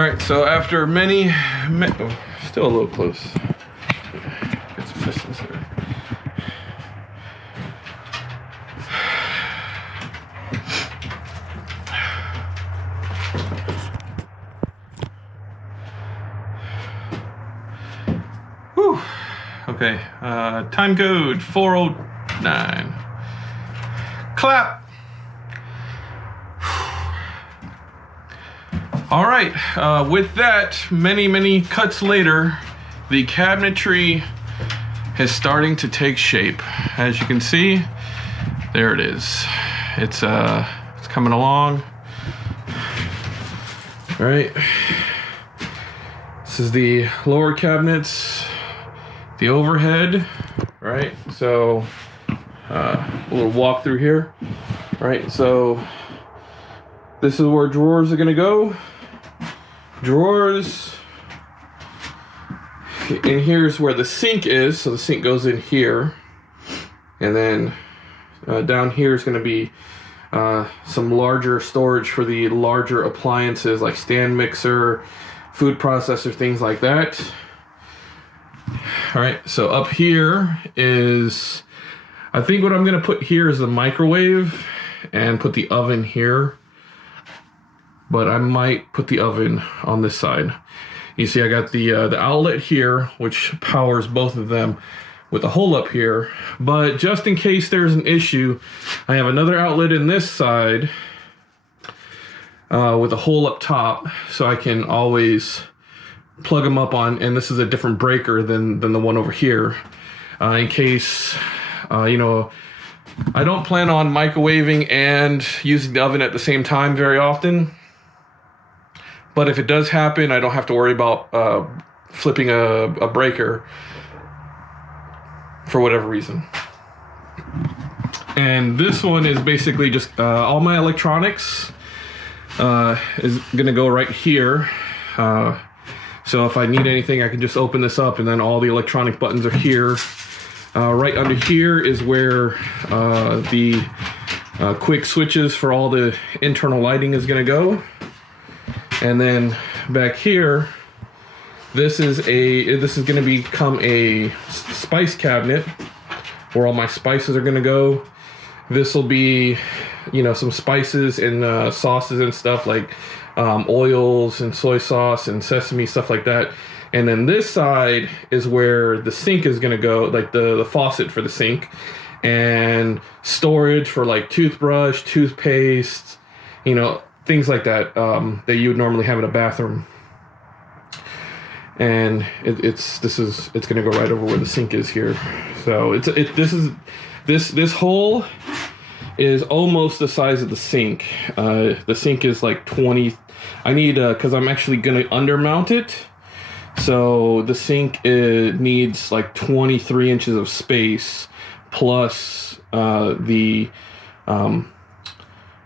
All right, so after oh, still a little close. Get some distance there. Whew. Okay, time code 409. Clap. All right, with that, many cuts later, the cabinetry is starting to take shape. As you can see, there it is. It's coming along. All right, this is the lower cabinets, the overhead, right? So, a little walk through here, right? So, this is where drawers are gonna go. Drawers, and here's where the sink is. So the sink goes in here, and then down here is going to be some larger storage for the larger appliances like stand mixer, food processor, things like that. All right, so up here is, I think what I'm going to put here is the microwave and put the oven here. But I might put the oven on this side. You see I got the outlet here, which powers both of them with a hole up here. But just in case there's an issue, I have another outlet in this side with a hole up top, so I can always plug them up on, and this is a different breaker than the one over here. In case, you know, I don't plan on microwaving and using the oven at the same time very often. But if it does happen, I don't have to worry about flipping a breaker for whatever reason. And this one is basically just all my electronics is gonna go right here. So if I need anything, I can just open this up, and then all the electronic buttons are here. Right under here is where the quick switches for all the internal lighting is gonna go. And then back here, this is going to become a spice cabinet where all my spices are going to go. This will be, you know, some spices and sauces and stuff like oils and soy sauce and sesame, stuff like that. And then this side is where the sink is going to go, like the faucet for the sink, and storage for like toothbrush, toothpaste, you know, things like that that you would normally have in a bathroom. And it's going to go right over where the sink is here. So this hole is almost the size of the sink. The sink is like 20. I need because I'm actually going to undermount it. So the sink needs like 23 inches of space plus the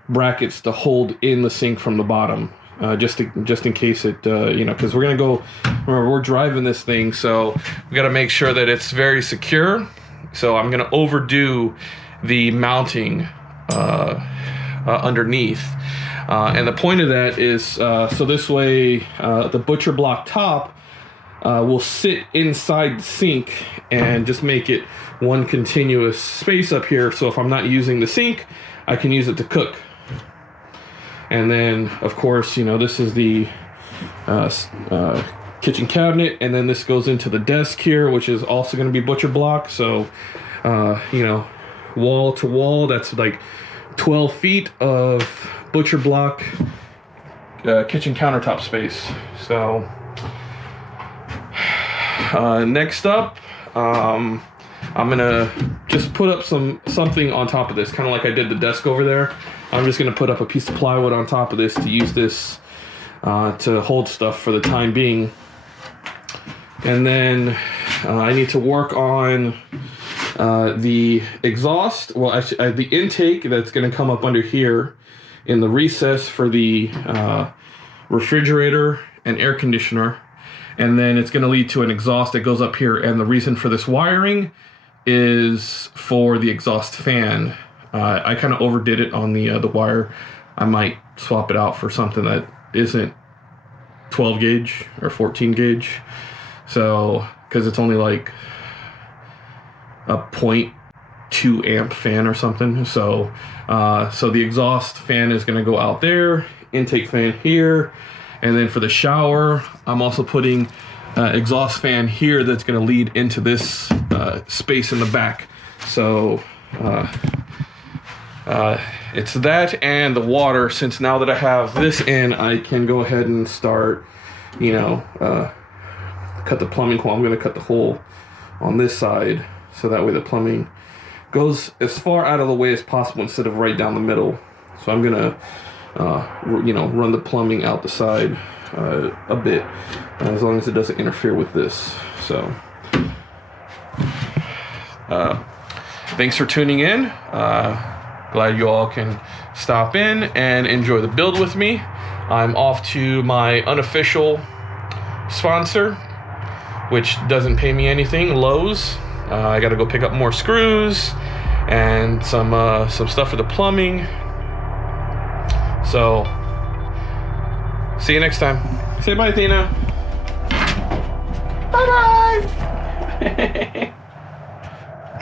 brackets to hold in the sink from the bottom, just in case it, you know, because we're gonna go. Remember, we're driving this thing, so we got to make sure that it's very secure. So I'm gonna overdo the mounting underneath, and the point of that is so this way the butcher block top will sit inside the sink and just make it one continuous space up here. So if I'm not using the sink, I can use it to cook. And then, of course, you know, this is the kitchen cabinet, and then this goes into the desk here, which is also going to be butcher block. So, you know, wall to wall, that's like 12 feet of butcher block kitchen countertop space. So, next up, I'm gonna just put up something on top of this, kind of like I did the desk over there. I'm just gonna put up a piece of plywood on top of this to use this to hold stuff for the time being. And then I need to work on the exhaust. Well, actually, the intake that's gonna come up under here in the recess for the refrigerator and air conditioner. And then it's gonna lead to an exhaust that goes up here. And the reason for this wiring is for the exhaust fan. I kind of overdid it on the wire. I might swap it out for something that isn't 12 gauge or 14 gauge. So, because it's only like a 0.2 amp fan or something. So, so the exhaust fan is going to go out there, intake fan here, and then for the shower, I'm also putting exhaust fan here that's going to lead into this space in the back. So it's that and the water. Since now that I have this in, I can go ahead and start, you know, cut the plumbing hole. I'm going to cut the hole on this side, so that way the plumbing goes as far out of the way as possible instead of right down the middle. So I'm gonna, you know, run the plumbing out the side a bit, as long as it doesn't interfere with this. So, thanks for tuning in. Glad you all can stop in and enjoy the build with me. I'm off to my unofficial sponsor, which doesn't pay me anything, Lowe's. I gotta go pick up more screws and some stuff for the plumbing. So, see you next time. Say bye, Athena. Bye-bye.